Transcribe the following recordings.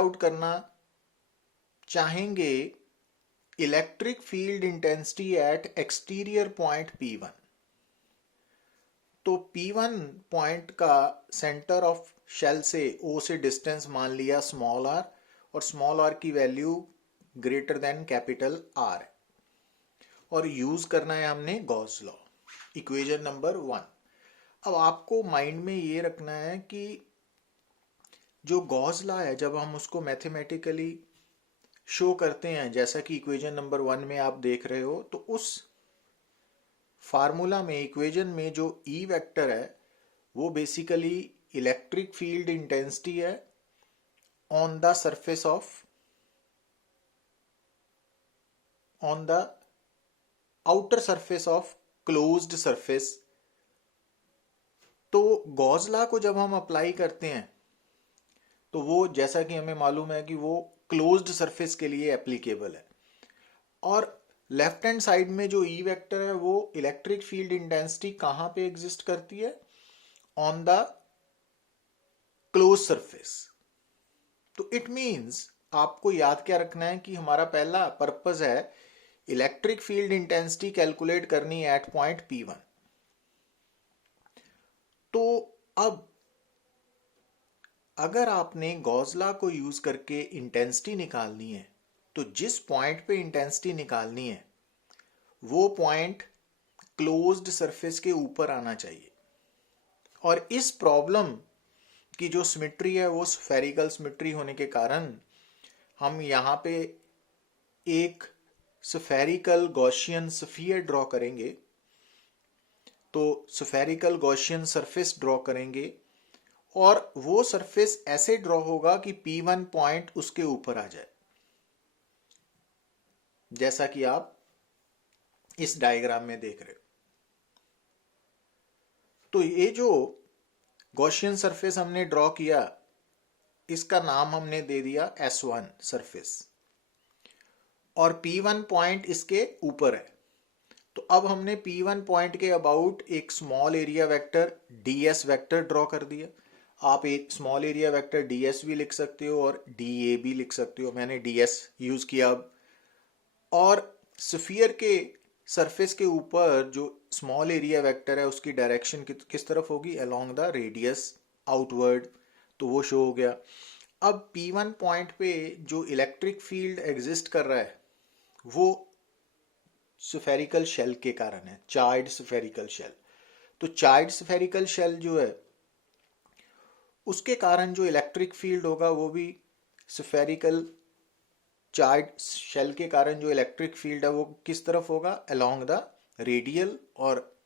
Out करना चाहेंगे electric field intensity at exterior point P1। तो P1 पॉइंट का सेंटर ऑफ शेल से O से डिस्टेंस मान लिया स्मॉल r, और स्मॉल r की value greater than capital R है, और यूज करना है हमने गॉस लॉ, इक्वेशन नंबर 1। अब आपको माइंड में ये रखना है कि जो गॉस लॉ है, जब हम उसको मैथमेटिकली शो करते हैं, जैसा कि इक्वेशन नंबर 1 में आप देख रहे हो, तो उस फार्मूला में, इक्वेशन में जो ई वेक्टर है वो बेसिकली इलेक्ट्रिक फील्ड इंटेंसिटी है on the surface of, on the outer surface of closed surface. तो गॉस लॉ को जब हम अप्लाई करते हैं तो वो, जैसा कि हमें मालूम है कि वो क्लोज्ड सरफेस के लिए एप्लीकेबल है, और लेफ्ट हैंड साइड में जो ई वेक्टर है वो इलेक्ट्रिक फील्ड इंटेंसिटी कहां पे एग्जिस्ट करती है, ऑन द क्लोज सरफेस। तो इट मींस आपको याद क्या रखना है कि हमारा पहला पर्पस है इलेक्ट्रिक फील्ड इंटेंसिटी कैलकुलेट करनी एट पॉइंट P1। तो अब अगर आपने गॉस लॉ को यूज करके इंटेंसिटी निकालनी है, तो जिस पॉइंट पे इंटेंसिटी निकालनी है वो पॉइंट क्लोज्ड सरफेस के ऊपर आना चाहिए। और इस प्रॉब्लम की जो सिमेट्री है वो स्फेरिकल सिमेट्री होने के कारण हम यहाँ पे एक स्फेरिकल गॉसियन स्फीयर ड्रॉ करेंगे। तो स्फेरिकल गॉसियन सरफेस ड्रॉ करेंगे, और वो सरफेस ऐसे ड्रॉ होगा कि P1 पॉइंट उसके ऊपर आ जाए, जैसा कि आप इस डायग्राम में देख रहे हो। तो ये जो गॉसियन सरफेस हमने ड्रॉ किया, इसका नाम हमने दे दिया S1 सरफेस, और P1 पॉइंट इसके ऊपर है। तो अब हमने P1 पॉइंट के अबाउट एक small area vector ds vector draw कर दिया। आप एक स्मॉल एरिया वेक्टर ds भी लिख सकते हो और dA भी लिख सकते हो, मैंने ds यूज किया अब। और स्फीयर के सरफेस के ऊपर जो स्मॉल एरिया वेक्टर है उसकी डायरेक्शन किस तरफ होगी, अलोंग द रेडियस आउटवर्ड, तो वो शो हो गया। अब P1 पॉइंट पे जो इलेक्ट्रिक फील्ड एग्जिस्ट कर रहा है वो स्फेरिकल शेल के कारण है, चार्ज स्फेरिकल शेल। तो चार्ज स्फेरिकल शेल जो है उसके कारण जो इलेक्ट्रिक फील्ड होगा वो भी स्फेरिकल चार्ज शेल के कारण जो इलेक्ट्रिक फील्ड है वो किस तरफ होगा, अलोंग द रेडियल और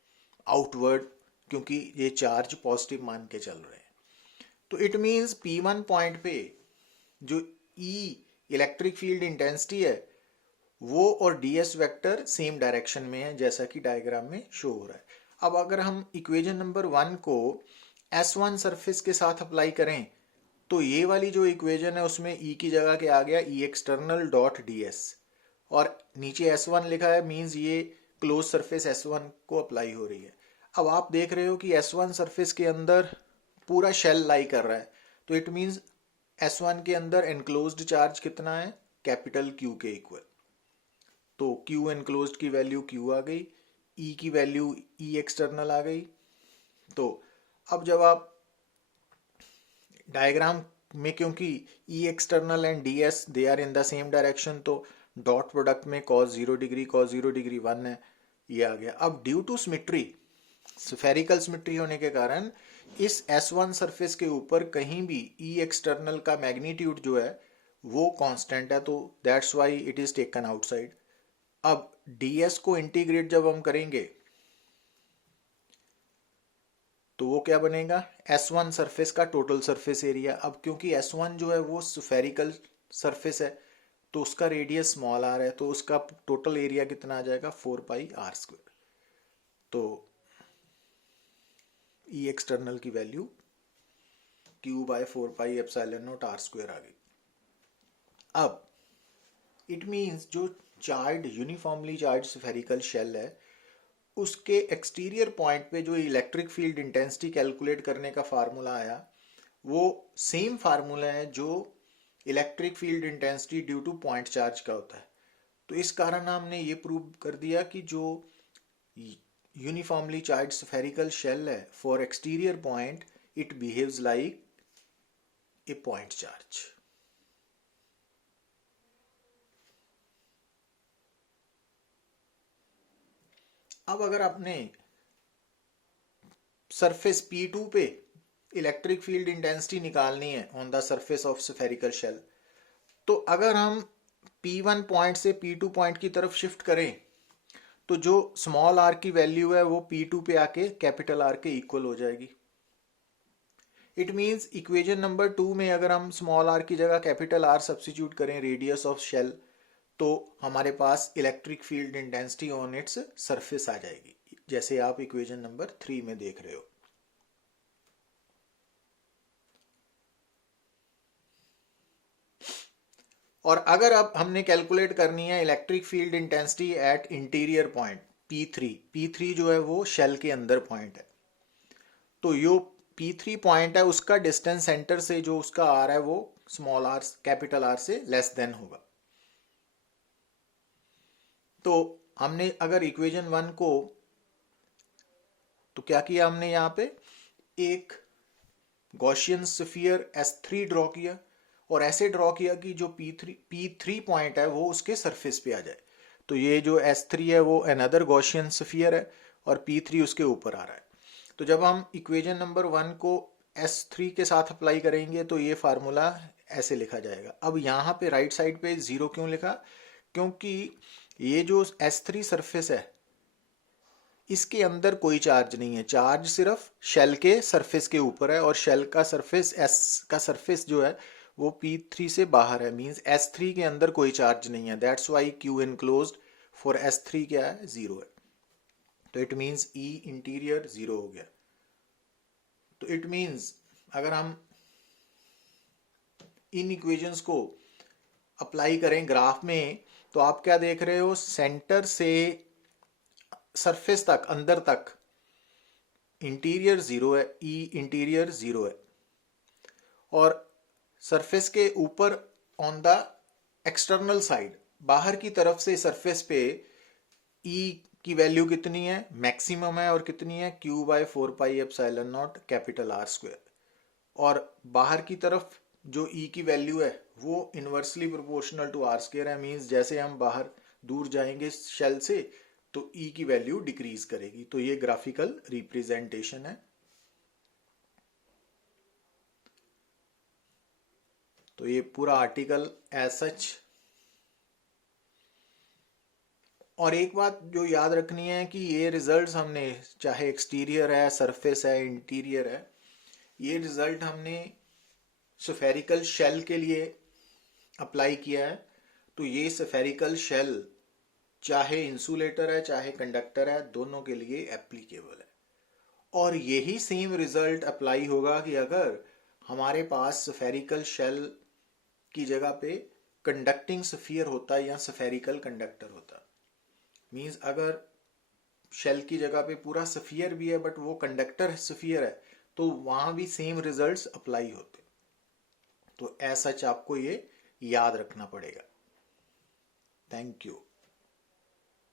आउटवर्ड, क्योंकि ये चार्ज पॉजिटिव मान के चल रहे हैं। तो इट मींस P1 पॉइंट पे जो E इलेक्ट्रिक फील्ड इंटेंसिटी है वो और ds वेक्टर सेम डायरेक्शन में है, जैसा कि डायग्राम में शो हो रहा है। अब अगर हम इक्वेशन नंबर 1 को S1 सरफेस के साथ अप्लाई करें, तो ये वाली जो इक्वेशन है उसमें E की जगह क्या आ गया, E एक्सटर्नल डॉट ds, और नीचे S1 लिखा है, मींस ये क्लोज सरफेस S1 को अप्लाई हो रही है। अब आप देख रहे हो कि S1 सरफेस के अंदर पूरा शेल लाई कर रहा है, तो इट मींस S1 के अंदर एनक्लोज्ड चार्ज कितना है, कैपिटल Q के इक्वल। तो Q एनक्लोज्ड की वैल्यू Q आ गई, E की वैल्यू E एक्सटर्नल आ गई। तो अब जब आप डायग्राम में, क्योंकि E external and ds they are in the same direction, तो डॉट प्रोडक्ट में cos 0 डिग्री 1 है, ये आ गया। अब due to symmetry, spherical symmetry होने के कारण इस S1 सरफेस के ऊपर कहीं भी E एक्सटर्नल का मैग्नीट्यूड जो है वो कांस्टेंट है, तो that's why it is taken outside. अब ds को इंटीग्रेट जब हम करेंगे तो वो क्या बनेगा, S1 सरफेस का टोटल सरफेस एरिया। अब क्योंकि S1 जो है वो स्फेरिकल सरफेस है तो उसका रेडियस स्मॉल r है, तो उसका टोटल एरिया कितना आ जाएगा, 4πr²। तो E एक्सटर्नल की वैल्यू Q/4πε0r² आ गई। अब इट मींस जो charge uniformly charge spherical shell है उसके एक्सटीरियर पॉइंट पे जो इलेक्ट्रिक फील्ड इंटेंसिटी कैलकुलेट करने का फार्मूला आया वो सेम फार्मूला है जो electric field intensity due two point charge का होता है। तो इस कारण हमने ये प्रूव कर दिया कि जो यूनिफॉर्मली चार्ज स्फेरिकल शेल है, for exterior point it behaves like a point charge. अब अगर आपने सरफेस P2 पे इलेक्ट्रिक फील्ड इंटेंसिटी निकालनी है on the surface of spherical shell, तो अगर हम P1 पॉइंट से P2 पॉइंट की तरफ शिफ्ट करें तो जो स्मॉल आर की वैल्यू है वो P2 पे आके कैपिटल आर के इक्वल हो जाएगी। इट मीन्स इक्वेशन नंबर 2 में अगर हम स्मॉल आर की जगह कैपिटल आर सब्सिट्यूट करें रेडियस ऑफ शेल, तो हमारे पास electric field intensity on its surface आ जाएगी, जैसे आप इक्वेशन नंबर 3 में देख रहे हो। और अगर अब हमने कैलकुलेट करनी है electric field intensity at interior point P3 जो है वो शेल के अंदर पॉइंट है, तो यो P3 पॉइंट है उसका डिस्टेंस सेंटर से जो उसका आर है वो स्मॉल आर कैपिटल आर से लेस देन होगा। तो हमने अगर इक्वेशन 1 को, तो क्या किया हमने यहाँ पे एक गॉसियन स्फीयर S3 ड्रॉ किया और ऐसे ड्रॉ किया कि जो P3 पॉइंट है वो उसके सरफेस पे आ जाए। तो ये जो S3 है वो अनदर गॉसियन स्फीयर है और P3 उसके ऊपर आ रहा है। तो जब हम इक्वेशन नंबर 1 को S3 के साथ अप्लाई करेंगे तो ये फार्मूला ऐसे लिखा जाएगा। अब यहाँ पे राइट साइड पे 0 क्यों लिखा? क्योंकि ये जो S3 सरफेस है इसके अंदर कोई चार्ज नहीं है, चार्ज सिर्फ शेल के सरफेस के ऊपर है और शेल का सरफेस S का सरफेस जो है वो P3 से बाहर है, मींस S3 के अंदर कोई चार्ज नहीं है। That's why Q enclosed for S3 क्या है? 0 है। तो इट मींस E इंटीरियर 0 हो गया। तो इट मींस अगर हम इन इक्वेशंस को अप्लाई करें ग्राफ में तो आप क्या देख रहे हो? सेंटर से सरफेस तक, अंदर तक इंटीरियर 0 है, E इंटीरियर 0 है, और सरफेस के ऊपर ऑन द एक्सटर्नल साइड बाहर की तरफ से सरफेस पे E की वैल्यू कितनी है? मैक्सिमम है, और कितनी है? Q/4πε0 capital R square. और बाहर की तरफ जो E की वैल्यू है वो inversely proportional to R square है, मीन्स जैसे हम बाहर दूर जाएंगे शेल से तो E की वैल्यू डिक्रीज करेगी। तो ये ग्राफिकल रिप्रेजेंटेशन है। तो ये पूरा आर्टिकल एज सच। और एक बात जो याद रखनी है कि ये रिजल्ट्स हमने, चाहे एक्सटीरियर है, सरफेस है, इंटीरियर है, ये रिजल्ट हमने स्फेरिकल शेल के लिए अप्लाई किया है। तो ये स्फेरिकल शेल चाहे इंसुलेटर है चाहे कंडक्टर है, दोनों के लिए एप्लीकेबल है। और यही सेम रिजल्ट अप्लाई होगा कि अगर हमारे पास स्फेरिकल शेल की जगह पे कंडक्टिंग स्फीयर होता या स्फेरिकल कंडक्टर होता। मींस अगर शेल की जगह पे पूरा स्फीयर भी है बट वो कंडक्टर स्फीयर है तो वहां भी सेम रिजल्ट्स अप्लाई होते। तो ऐसा आपको ये याद रखना पड़ेगा। Thank you.